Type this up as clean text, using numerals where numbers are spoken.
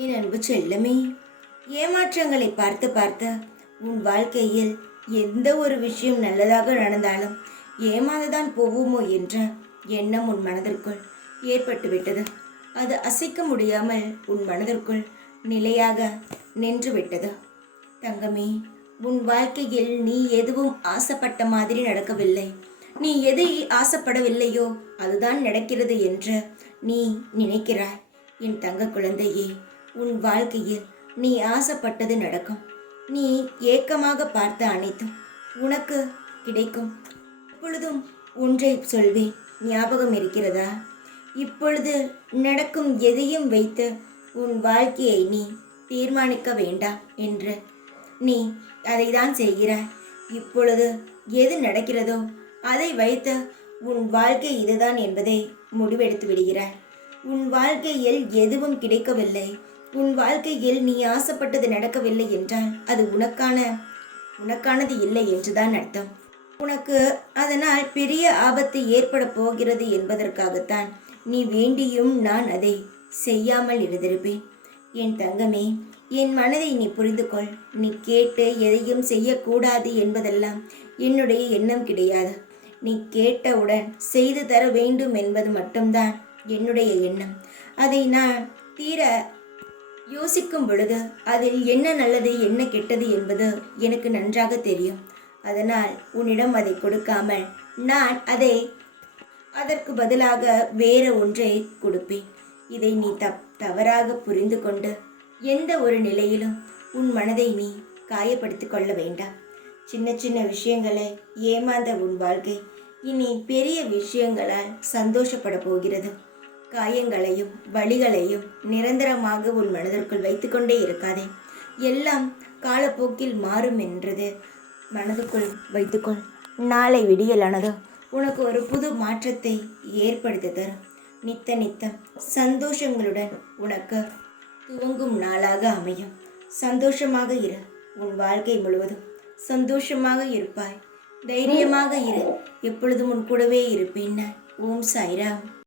என் அன்பு செல்லமே, ஏமாற்றங்களை பார்த்து பார்த்து உன் வாழ்க்கையில் எந்த ஒரு விஷயம் நல்லதாக நடந்தாலும் ஏமாந்துதான் போவோமோ என்ற எண்ணம் உன் மனதிற்குள் ஏற்பட்டுவிட்டது. அது அசைக்க முடியாமல் உன் மனதிற்குள் நிலையாக நின்று விட்டது. தங்கமே, உன் வாழ்க்கையில் நீ எதுவும் ஆசைப்பட்ட மாதிரி நடக்கவில்லை. நீ எதை ஆசைப்படவில்லையோ அதுதான் நடக்கிறது என்று நீ நினைக்கிறாய். என் தங்க குழந்தையே, உன் வாழ்க்கையில் நீ ஆசைப்பட்டது நடக்கும். நீ ஏக்கமாக பார்த்த அனைத்தும் உனக்கு கிடைக்கும். இப்பொழுதும் ஒன்றை சொல்வேன், ஞாபகம் இருக்கிறதா? இப்பொழுது நடக்கும் எதையும் வைத்து உன் வாழ்க்கையை நீ தீர்மானிக்க வேண்டாம் என்று நீ அதை தான் செய்கிறாய். இப்பொழுது எது நடக்கிறதோ அதை வைத்து உன் வாழ்க்கை இதுதான் என்பதை முடிவெடுத்து விடுகிறாய். உன் வாழ்க்கையில் எதுவும் கிடைக்கவில்லை, உன் வாழ்க்கையில் நீ ஆசைப்பட்டது நடக்கவில்லை என்றால் அது உனக்கானது இல்லை என்றுதான் அர்த்தம். உனக்கு அதனால் பெரிய ஆபத்து ஏற்பட போகிறது என்பதற்காகத்தான் நீ வேண்டியும் நான் அதை செய்யாமல் இருந்திருப்பேன். என் தங்கமே, என் மனதை நீ புரிந்து கொள். நீ கேட்டு எதையும் செய்யக்கூடாது என்பதெல்லாம் என்னுடைய எண்ணம் கிடையாது. நீ கேட்டவுடன் செய்து தர வேண்டும் என்பது மட்டும்தான் என்னுடைய எண்ணம். அதை நான் தீர யோசிக்கும் பொழுது அதில் என்ன நல்லது என்ன கெட்டது என்பது எனக்கு நன்றாக தெரியும். அதனால் உன்னிடம் அதை கொடுக்காமல் நான் அதற்கு பதிலாக வேறு ஒன்றை கொடுப்பேன். இதை நீ தவறாக புரிந்து கொண்டு எந்த ஒரு நிலையிலும் உன் மனதை நீ காயப்படுத்தி கொள்ள வேண்டாம். சின்ன சின்ன விஷயங்களை ஏமாந்த உன் வாழ்க்கை இனி பெரிய விஷயங்களால் சந்தோஷப்பட போகிறது. காயங்களையும் வலிகளையும் நிரந்தரமாக உன் மனதிற்குள் வைத்துக்கொண்டே இருக்காதே. எல்லாம் காலப்போக்கில் மாறும் என்றது மனதுக்குள் வைத்துக்கொள். நாளை விடியலானதோ உனக்கு ஒரு புது மாற்றத்தை ஏற்படுத்தி தரும். நித்தம் சந்தோஷங்களுடன் உனக்கு துவங்கும் நாளாக அமையும். சந்தோஷமாக இரு. உன் வாழ்க்கை முழுவதும் சந்தோஷமாக இருப்பாய். தைரியமாக இரு. எப்பொழுதும் உன் கூடவே இருப்பேன். ஓம் சாய்ராம்.